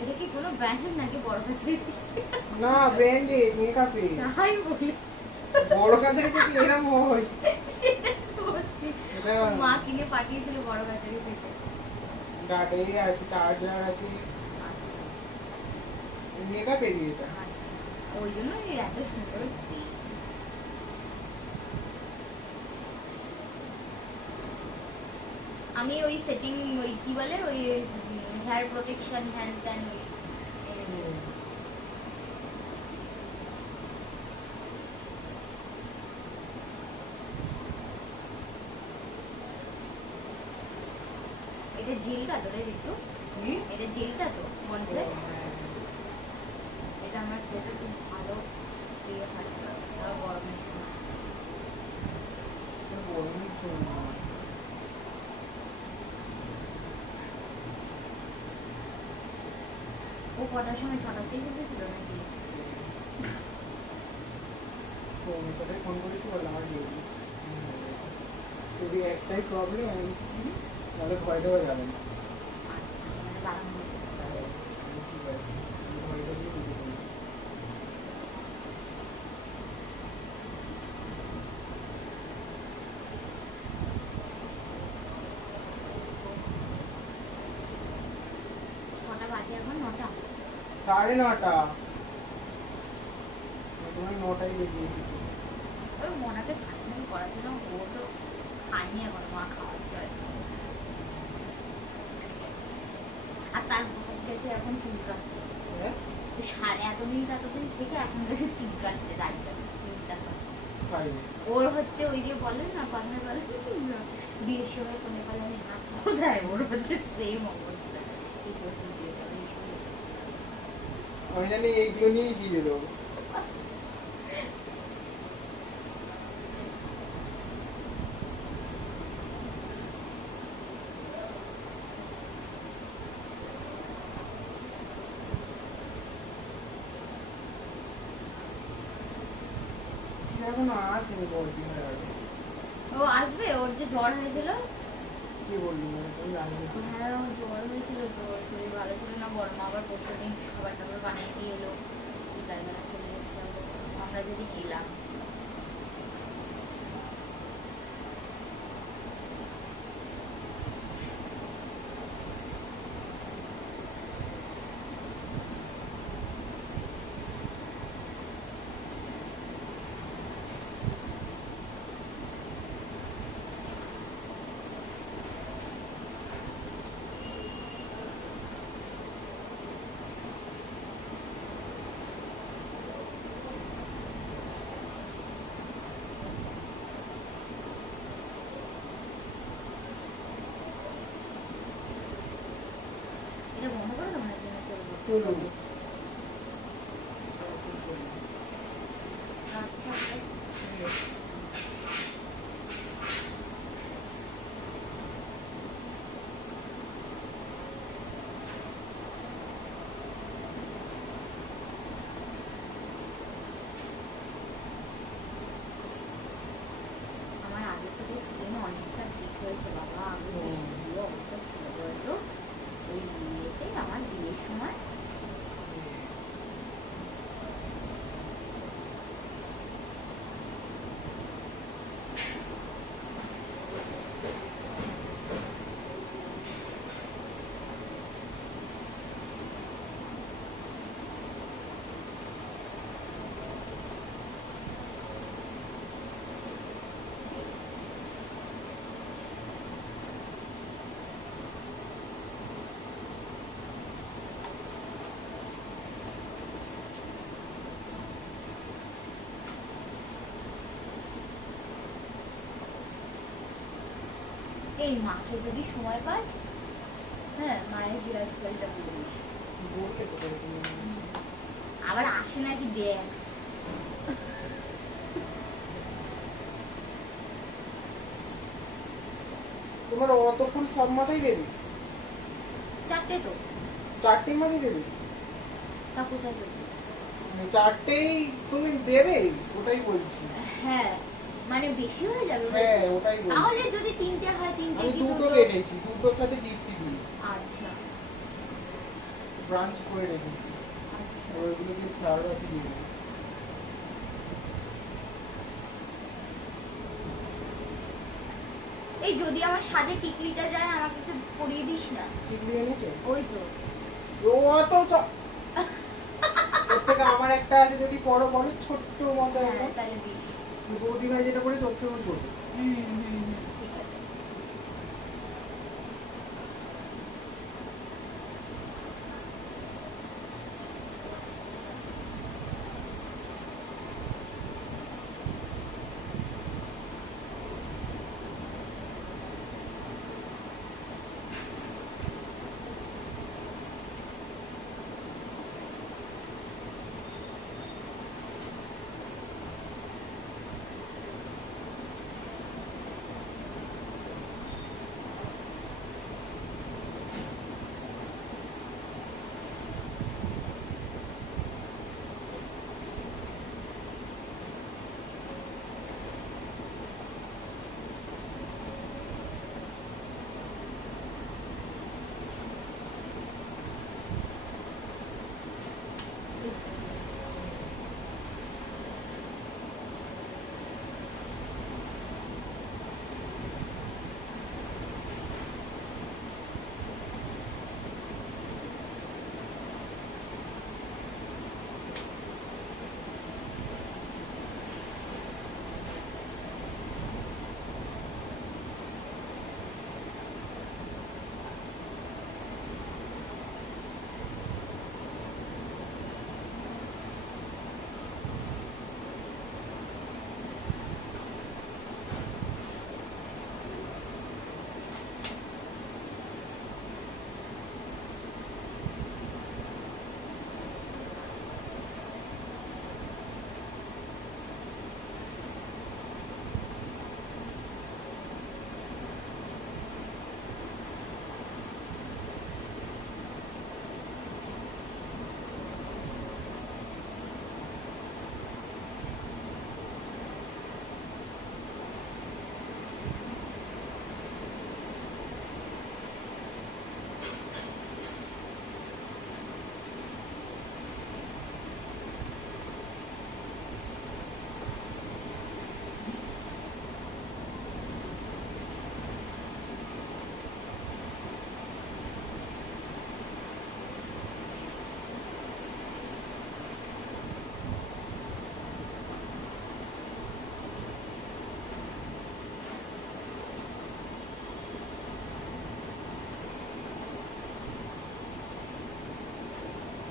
এটা কি কোনো ব্র্যান্ড নাকি বড় কাছে? না ব্র্যান্ডেড মেকআপে। তাই বলি বড় কাছে কি এরকম হয়? মা কিনে পাঠিয়েছিল বড় কাছে থেকে। ব্যাটারি আছে, চার্জার আছে, মেকআপে এটা। ওই জন্য এত সুন্দর স্পিড। আমি ওই সেটিং ওই কি বলে ওই হেয়ার প্রোটেকশন হ্যান্ড ত্যান এটা জেলটা তো রে একটু এটা জেলটা তো মনে হয় এটা আমার খেতে খুব ভালো প্রিয় খাদ্য গরমের সময় গরমের জন্য ও কটার সময় ছটাতেই যেতেছিল নাকি ফোন করেছি বলে আমার যদি একটাই প্রবলেম আমি কি তাহলে ভয় দেওয়া যাবে না। কটা বাজে এখন 9টা 9:30 তুমি 9টায় বেরিয়ে এসেছি। ওই মনাকে খাটনি করার জন্য ও তো খায়নি এখন মা খাওয়াচ্ছে আর তার গেছে এখন চুল কাটতে এতদিন থেকে এখন গেছে চুল কাটতে দাঁড়িয়ে চুলটা ওর হচ্ছে ওই যে বলেন না কথা বলে বিয়ের সময় কোনে বলে আমি হাত কোথায় ওর হচ্ছে সেম অবস্থা আমি জানি এইগুলো নিয়েই দিয়ে দেবো। এখনো আসেনি বড়দিনের আগে। ও আসবে ওর যে জ্বর হয়েছিল কি বললি হ্যাঁ ওর জ্বর হয়েছিল তো শরীর ভালো ছিল না বড় মা আবার পরশু দিন খাবার টাবার বানিয়ে দিয়ে এলো বিকালবেলা চলে এসছে আমরা যদি গেলাম এটা বন্ধ করে দেবো না চলবো। আমার আগে থেকে স্কিন অনেকটা ঠিক হয়েছে বাবা আমি ভালো অবস্থা ছিল বলতো ওই বিয়েতে আমার বিয়ের সময় এই মাকে যদি সময় পায় হ্যাঁ মায়ের হেয়ার স্টাইলটা বলিস আবার আসে নাকি দেখ তোমার অতক্ষণ সব মাথায় দেবে? 4টে তো 4টে মাথায় দেবে? তা কোথায় দেবে মানে চারটেই তুমি দেবে, ওটাই বলছি। হ্যাঁ মানে বেশি হয়ে যাবে। হ্যাঁ ওটাই বলছি। তাহলে যদি তিনটে হয় তিনটে আমি কি দুটো কেটেছি, দুটোর সাথে জিপসি দিই। আচ্ছা ব্রাঞ্চ করে রেখেছি, ওইগুলোকে ফ্লাওয়ার আছে দিয়ে দিই। এই যদি আমার সাথে টিকলিটা যায় আমাকে একটু পরিয়ে দিস না। টিকলি এনেছে? ওই তো ও অত ওর থেকে আমার একটা আছে, যদি বড় বড় ছোট্ট মতো একদম। তাহলে দিস। বৌদি ভাই যেটা করে তোর থেকেও ছোট। ঠিক আছে।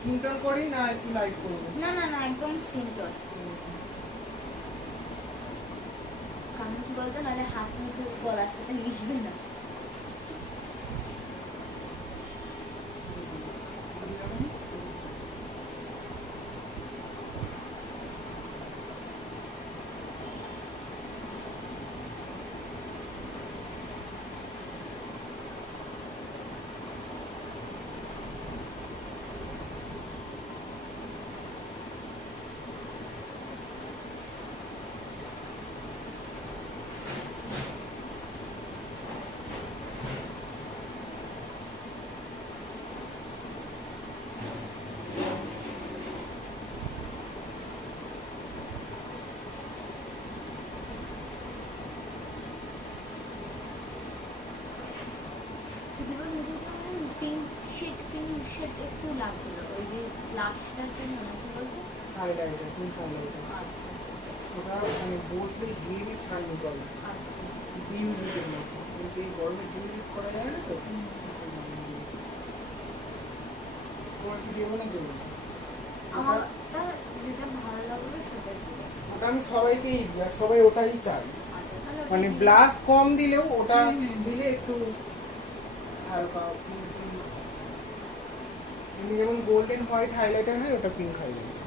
স্ক্রিনটন করি না একটু লাইট করবো? না না না একদম স্ক্রিনশট। কারণ কি বলতো নাহলে হাত মুখে গলার সাথে মিশবে না। একটু লাগছিল ওই যে লাস্টটার জন্য কি বলতো হাইলাইটার, পিঙ্ক হাইলাইটার। ওটা মানে বসলে হেভি শাইনি করে, ডিম লিপের মতো। কিন্তু এই গরমে ডিম লিপ করা যায় না তো। তোমার কি দেবো না দেবো? আমার যেটা ভালো লাগলো সেটাই দিবো। ওটা আমি সবাইকেই দিই, আর সবাই ওটাই চাই। আচ্ছা, তাহলে মানে ওটাই ব্লাশ কম দিলেও ওটা হুম। দিলে একটু হালকা পিঙ্ক। এমনি যেমন গোল্ডেন হোয়াইট হাইলাইটার হয়, ওটা পিঙ্ক হাইলাইটার।